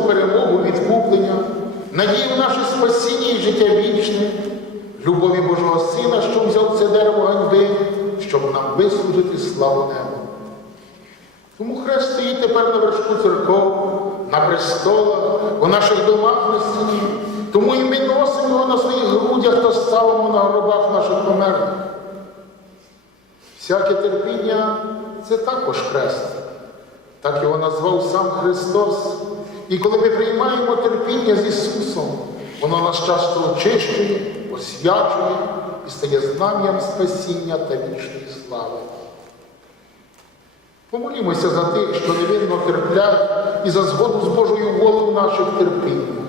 віри перемогу, відкуплення, надії в наше спасіння і життя вічне, любові Божого Сина, що взяв це дерево ганьби, щоб нам вислужити славу небу. Тому хрест стоїть тепер на вершку церков, на престолах, у наших домах на стіні. Тому і ми носимо його на своїх грудях та ставимо на гробах наших померлих. Всяке терпіння це також хрест. Так його назвав сам Христос. І коли ми приймаємо терпіння з Ісусом, воно нас часто очищує, освячує і стає знам'ям спасіння та вічної слави. Помолімося за тих, що невинно терплять, і за згоду з Божою волею наших терпіннях.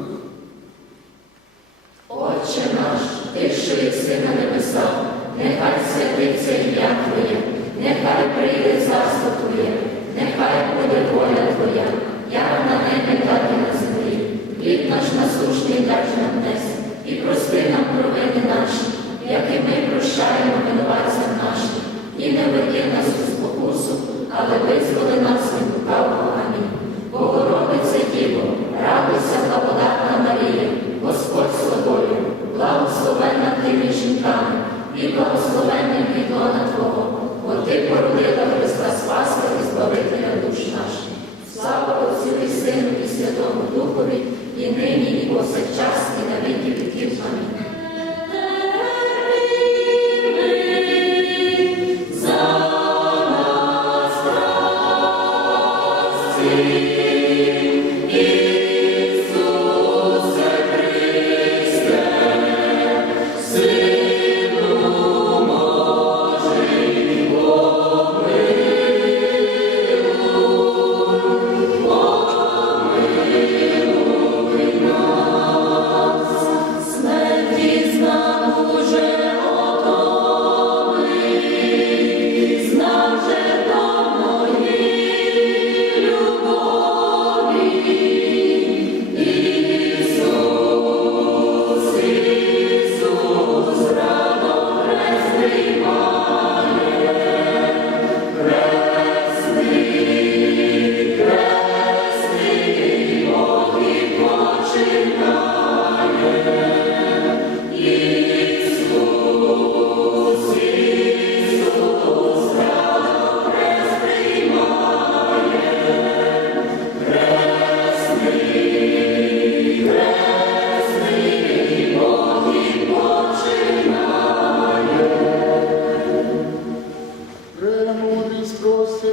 Отче наш, ти, що єси на небесах, нехай святиться ім'я Твоє, нехай прийде царство Твоє, нехай буде воля Твоя, як на небі, так і на землі. Хліб дай нам днес, і прости нам провини наші, як і ми прощаємо винуватцям нашим, і не веди нас у спокусу, але визволи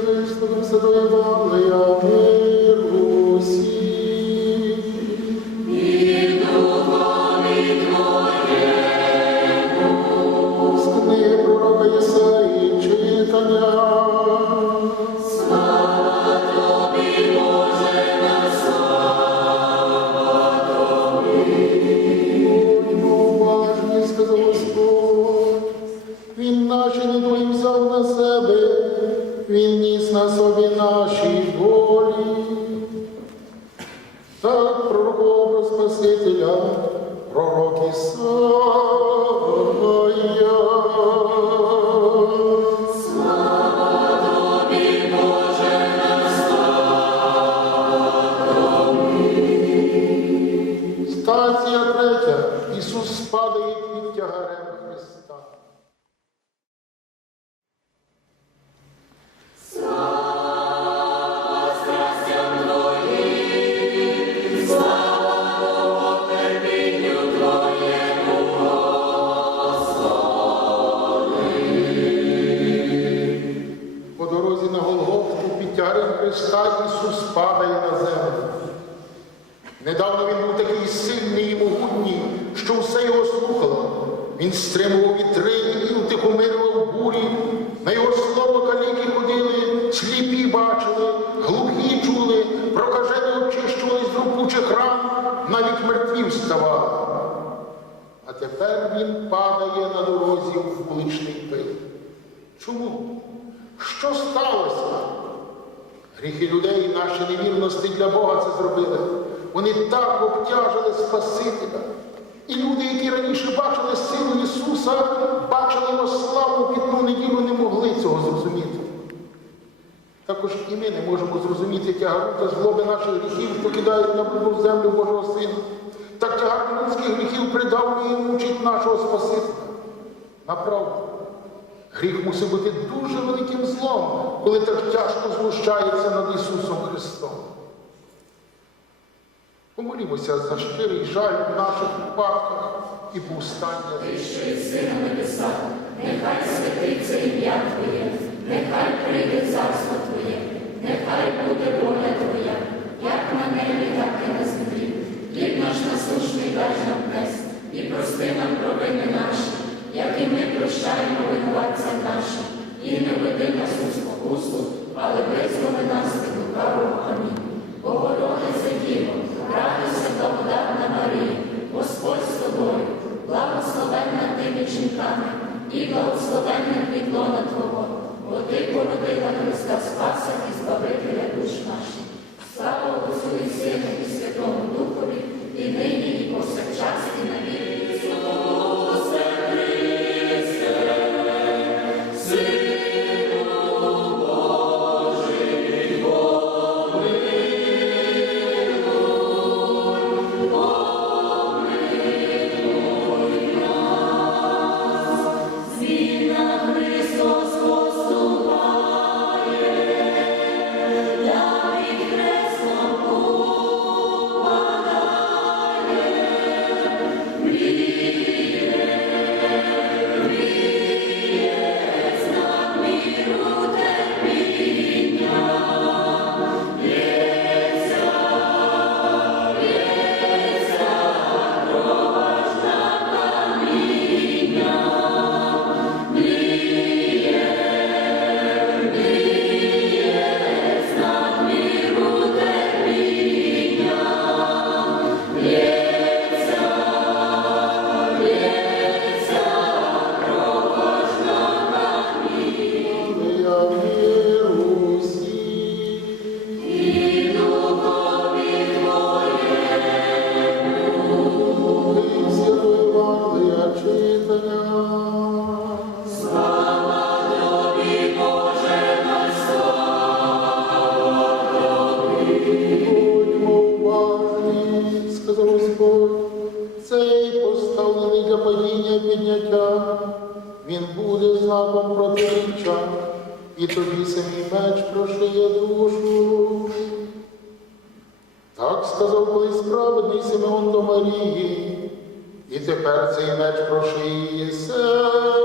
висловим Святої Євангелія, Так Спасителя, пророк Ісая. встав Ісус падає на землю. Недавно Він був такий сильний і могутній, що все його слухало. Він стримував вітри і утихомирював бурі. На його слово каліки ходили, сліпі бачили, глухі чули, прокажені очищували з рупучих ран, навіть мертві вставали. А тепер він падає на дорозі в вуличний пил. Чому? Що сталося? Гріхи людей і наші невірності для Бога це зробили. Вони так обтяжили Спасителя. І люди, які раніше бачили силу Ісуса, бачили його славу в пітну неділю, не могли цього зрозуміти. Також і ми не можемо зрозуміти тягару та злоби наших гріхів, що кидають на брудну землю Божого Сина. Так тягар людських гріхів придавлює і мучить нашого Спасителя. Направду. Гріх мусить бути дуже великим злом, коли так тяжко знущається над Ісусом Христом. Помолімося за щирий жаль в наших випадках і повстання. Ти, що єси на небесах, нехай святиться ім'я Твоє, нехай прийде царство Твоє, нехай буде воля Твоя, як на небі, так і на землі. Хліб наш насущний дай нам днес, і прости нам провини наші, як і ми прощаємо винуватцям нашим, і не веди нас у спокусу, але визволи нас від лукавого. Амінь. Богородице Діво, радуйся, благодатна Марія, Господь з тобою, благословенна ти жінками, і благословенна підлона Твого, бо ти породила Христа Спаса і Збавителя душ наших. Слава Отцю і Сину і Святому Духові, і нині, і повсякчас, і на він буде знаком протиріччя, і тобі самій меч прошиє душу. Так сказав колись праведний Симеон до Марії, і тепер цей меч прошиє серце.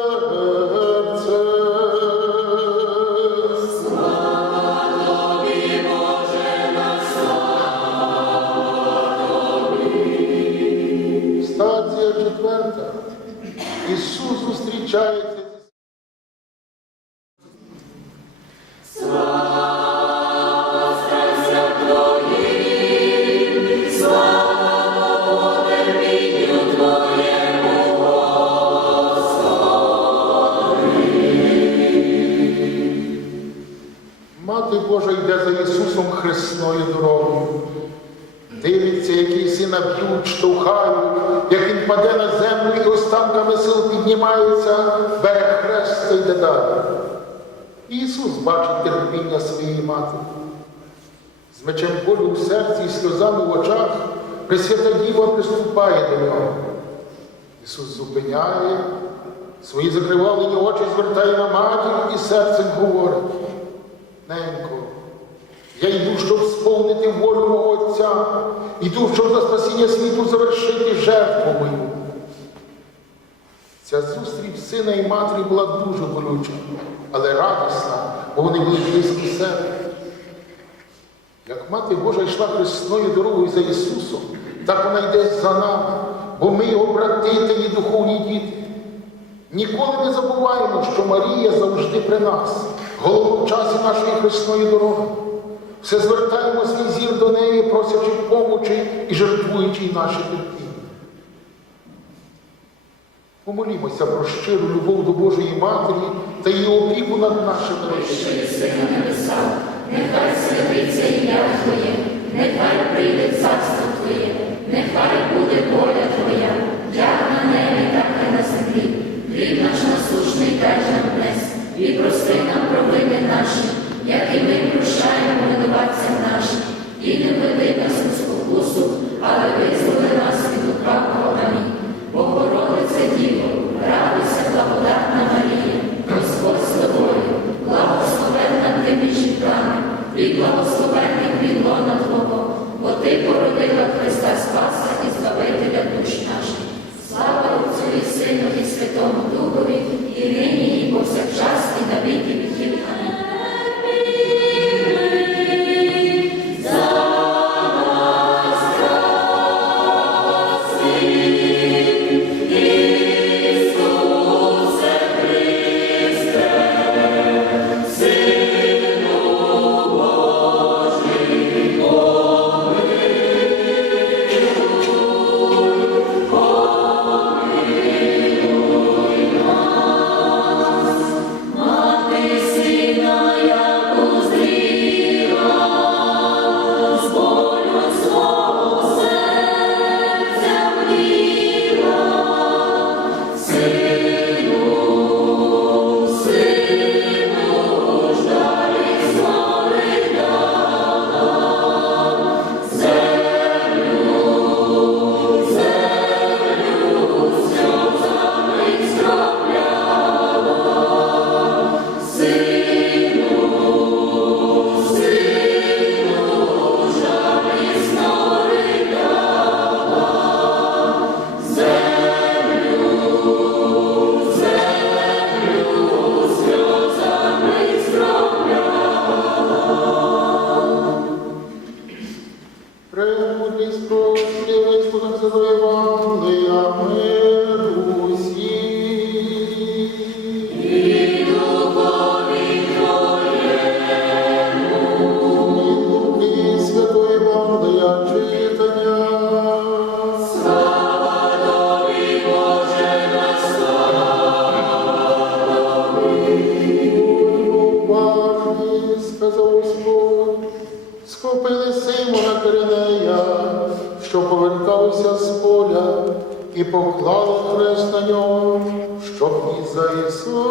Як паде на землю і останками сил піднімається, бере хрест та йде далі. Ісус бачить терпіння своєї матері. З мечем болю в серці і сльозами в очах Пресвята Діва приступає до нього. Ісус зупиняє, свої закривавлені очі звертає на матір і серцем говорить. Ненько, я йду, щоб сповнити волю мого Отця, йду, щоб за спасіння світу завершити жертву мою. Ця зустріч сина і матері була дуже болюча, але радісна, бо вони були близькі себе. Як Мати Божа йшла хресною дорогою за Ісусом, так вона йде за нами, бо ми його брати та її духовні діти. Ніколи не забуваємо, що Марія завжди при нас, голову в часі нашої хресної дороги. Все звертаємо свій зір до неї, просячи помочі і жертвуючи й наше терпіння. Помолімося про щиру любов до Божої Матері та її опіку над нашими родинами. Сина небеса, нехай святиться ім'я Твоє, нехай прийде царство Твоє, нехай буде воля Твоя, як на небі, так і на землі. Хліб наш насущний дай нам днес, і прости нам провини наші, як і ми прощаємо винуватцям нашим, і не веди Премудрість справедливість понесено Євангелія миру і поклали хрест на нього, щоб ні за Ісусом.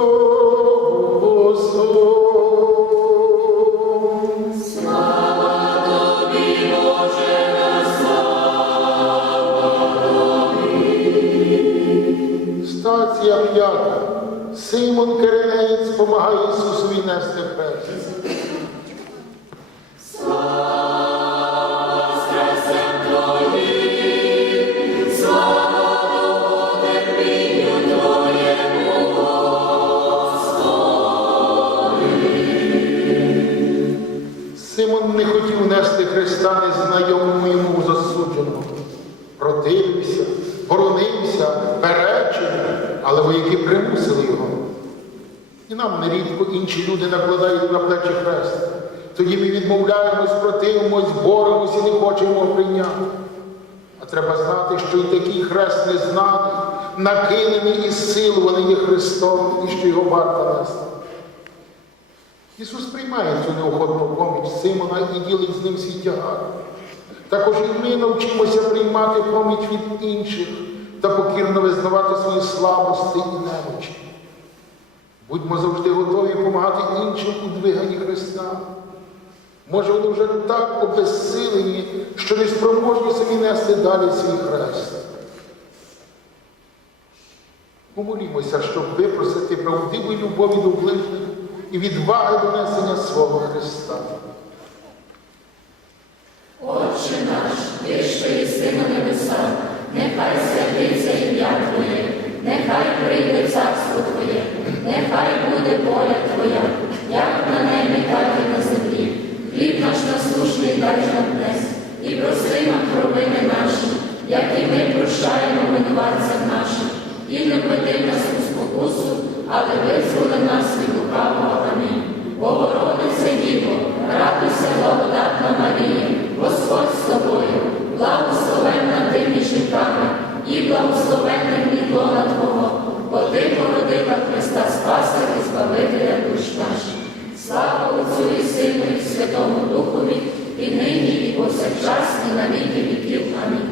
Стація п'ята. Симон Киринеєць допомагає Ісусові нести хрест. Нести Христа незнайомому йому засудженому. Противився, боронився, перечив, але вояки примусили його. І нам нерідко інші люди накладають на плечі хрест. Тоді ми відмовляємось, противимось, боремось і не хочемо прийняти. А треба знати, що і такий хрест не знаний, накинений із сил, вони є Христом, і що його варто нести. Ісус приймає цю неохотну поміч Симона і ділить з ним свій тягар. Також і ми навчимося приймати поміч від інших та покірно визнавати свої слабості і немочі. Будьмо завжди готові допомагати іншим у двиганні Христа. Може, вони вже так обезсилені, що не спроможні самі нести далі свій хрест. Помолімося, щоб випросити правдивої любові до ближніх і відваги до несення свого Христа. Отче наш, ти, що єси на небесах, нехай святиться ім'я Твоє, нехай прийде царство Твоє, нехай буде воля Твоя, як на небі, так і на землі. Хліб наш насушний дай нам днес, і проси нам провини наші, як і ми прощаємо винуватцям нашим, і не веди нас у спокусу, але визволи нас від лукавого. Богородице Діво, радуйся, благодатна Марія, Господь з тобою, благословенна ти між жінками, і благословенне лона Твого, бо ти породила Христа Спаса і Збавителя душ наші. Слава Отцю і Сину, і Святому Духові, і нині, і повсякчас, і на віки віків. Амінь.